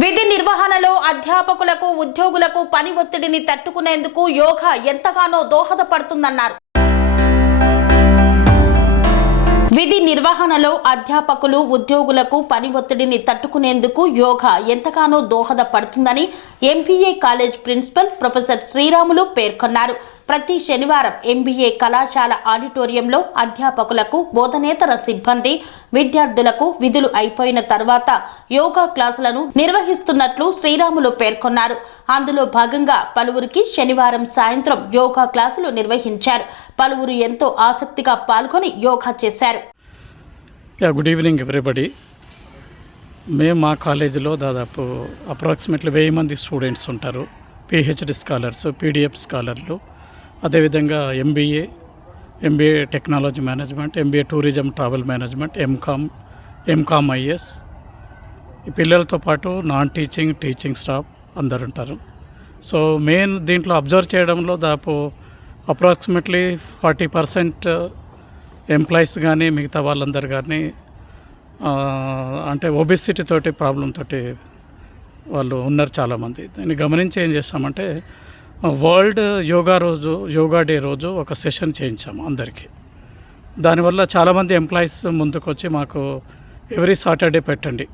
విధి నిర్వహణలో అధ్యాపకులకు ఉద్యోగులకు పని ఒత్తిడిని తట్టుకునేందుకు యోగా ఎంతగానో దోహదపడుతుందన్నారు. విధి నిర్వహణలో అధ్యాపకులు ఉద్యోగులకు పని ఒత్తిడిని తట్టుకునేందుకు యోగా ఎంతగానో దోహదపడుతుందని MBA college principal professor Sriramulu పేర్కొన్నారు. ప్రతి శనివారం ఎంబీఏ కళాశాల ఆడిటోరియంలో అధ్యాపకులకు, బోధనేతర సిబ్బంది, విద్యార్థులకు విధులు అయిపోయిన తర్వాత యోగా క్లాసులను నిర్వహిస్తున్నట్లు శ్రీరాములు పేర్కొన్నారు. అందులో భాగంగా పలువురికి శనివారం సాయంత్రం యోగా క్లాసులు నిర్వహించారు. పలువురు ఎంతో ఆసక్తిగా పాల్గొని యోగా చేశారు. Good evening everybody. మేము మా కాలేజీలో దాదాపు అప్రాక్సిమేట్లీ 1000 మంది స్టూడెంట్స్ ఉంటారు. పిహెచ్డి స్కాలర్స్, పీడిఎఫ్ స్కాలర్లు, అదేవిధంగా MBA technology management, MBA tourism travel management, MCom IS. ఈ పిల్లలతో పాటు నాన్ టీచింగ్, టీచింగ్ స్టాఫ్ అందరు ఉంటారు. సో మెయిన్ దీంట్లో అబ్జర్వ్ చేయడంలో దాదాపు అప్రాక్సిమేట్లీ 40% ఎంప్లాయీస్ కానీ మిగతా వాళ్ళందరూ కానీ అంటే ఒబెసిటీ తోటి ప్రాబ్లం తోటి వాళ్ళు ఉన్నారు చాలామంది. దాన్ని గమనించి ఏం చేస్తామంటే వరల్డ్ యోగా డే రోజు ఒక సెషన్ చేయించాము అందరికీ. దానివల్ల చాలామంది ఎంప్లాయీస్ ముందుకు వచ్చి మాకు ఎవ్రీ సాటర్డే పెట్టండి,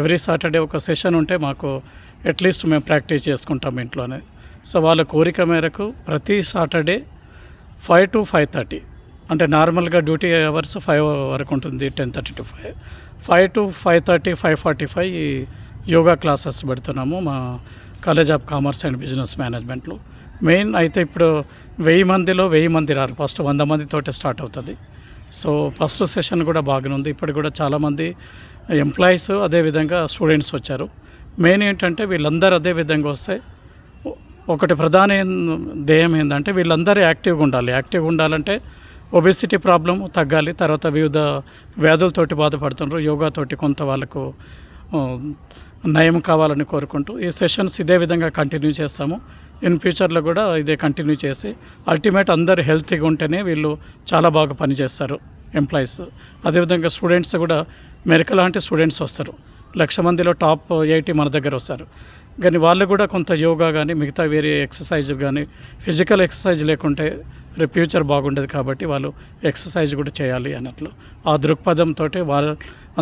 ఎవ్రీ సాటర్డే ఒక సెషన్ ఉంటే మాకు అట్లీస్ట్ మేము ప్రాక్టీస్ చేసుకుంటాం ఇంట్లోనే. సో వాళ్ళ కోరిక మేరకు ప్రతి సాటర్డే 5 to 5:30 అంటే నార్మల్గా డ్యూటీ అవర్స్ 5 వరకు ఉంటుంది, 10:30 to 5, 5 to 5:30, 5:45 ఈ యోగా క్లాసెస్ పెడుతున్నాము మా college of commerce and business మేనేజ్మెంట్లో. మెయిన్ అయితే ఇప్పుడు 1000 మందిలో 1000 మంది రారు, ఫస్ట్ 100 మందితోటే స్టార్ట్ అవుతుంది. సో ఫస్ట్ సెషన్ కూడా బాగానే ఉంది. ఇప్పుడు కూడా చాలామంది ఎంప్లాయీస్ అదేవిధంగా స్టూడెంట్స్ వచ్చారు. మెయిన్ ఏంటంటే వీళ్ళందరూ అదేవిధంగా వస్తే ఒకటి ప్రధాన ధ్యేయం ఏంటంటే వీళ్ళందరూ యాక్టివ్గా ఉండాలి. యాక్టివ్గా ఉండాలంటే ఒబెసిటీ ప్రాబ్లం తగ్గాలి, తర్వాత వివిధ వ్యాధులతోటి బాధపడుతున్నారు. యోగాతోటి కొంత వాళ్ళకు నయం కావాలని కోరుకుంటూ ఈ సెషన్స్ ఇదే విధంగా కంటిన్యూ చేస్తాము. ఇన్ ఫ్యూచర్లో కూడా ఇదే కంటిన్యూ చేసి అల్టిమేట్ అందరు హెల్తీగా ఉంటేనే వీళ్ళు చాలా బాగా పనిచేస్తారు ఎంప్లాయీస్. అదేవిధంగా స్టూడెంట్స్ కూడా మెరికల్ లాంటి స్టూడెంట్స్ వస్తారు. 1,00,000 మందిలో టాప్ 80 మన దగ్గర వస్తారు. కానీ వాళ్ళు కూడా కొంత యోగా కానీ మిగతా వేరే ఎక్సర్సైజ్ కానీ ఫిజికల్ ఎక్సర్సైజ్ లేకుంటే రేపు ఫ్యూచర్ బాగుండేది. కాబట్టి వాళ్ళు ఎక్సర్సైజ్ కూడా చేయాలి అన్నట్లు ఆ దృక్పథంతో వాళ్ళ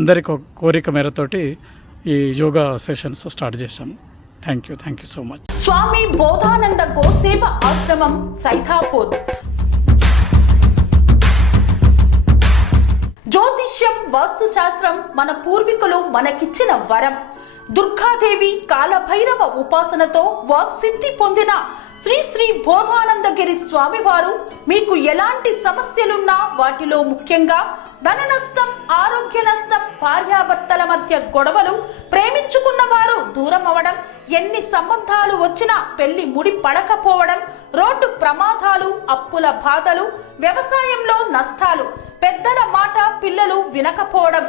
అందరికీ కోరిక మేరతోటి ఈ యోగా సెషన్స్ స్టార్ట్ చేశాము. Thank you so much. Swami Bodhananda Goseva ఆశ్రమం, సైథాపూర్. జ్యోతిష్యం, వాస్తుశాస్త్రం మన పూర్వీకులు మనకిచ్చిన వరం. దుర్గాదేవి, కాలభైరవ ఉపాసనతో వాక్సిద్ధి పొందిన శ్రీ శ్రీ బోధానందగిరి స్వామివారు మీకు ఎలాంటి సమస్యలున్నా, వాటిలో ముఖ్యంగా ధన నష్టం, ఆరోగ్య నష్టం, భార్యాభర్తల మధ్య గొడవలు, ప్రేమించుకున్న వారు దూరం అవడం, ఎన్ని సంబంధాలు వచ్చినా పెళ్లి ముడి పడకపోవడం, రోడ్డు ప్రమాదాలు, అప్పుల బాధలు, వ్యవసాయంలో నష్టాలు, పెద్దల మాట పిల్లలు వినకపోవడం,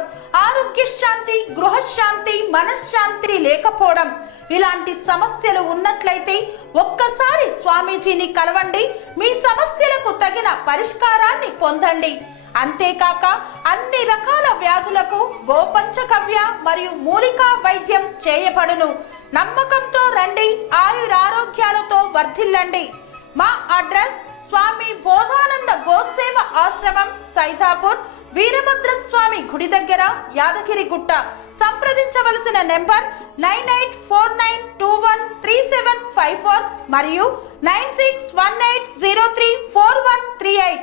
ఆరోగ్య శాంతి, గృహశాంతి, మనశ్శాంతి లేకపోవడం, ఇలాంటి సమస్యలు ఉన్నట్లయితే ఒక్కసారి స్వామీజీని కలవండి. మీ సమస్యలకు తగిన పరిష్కారాన్ని పొందండి. అంతేకాక అన్ని రకాల వ్యాధులకు గోపంచగవ్య మరియు మూలికా వైద్యం చేయబడును. నమ్మకంతో రండి, ఆయురారోగ్యాలతో వర్ధిల్లండి. మా అడ్రస్ స్వామి బోధానంద గోసేవ ఆశ్రమం, సైథాపూర్, వీరభద్రస్వామి గుడి దగ్గర, యాదగిరిగుట్ట. సంప్రదించవలసిన నెంబర్ 9849213754 మరియు 9618034138.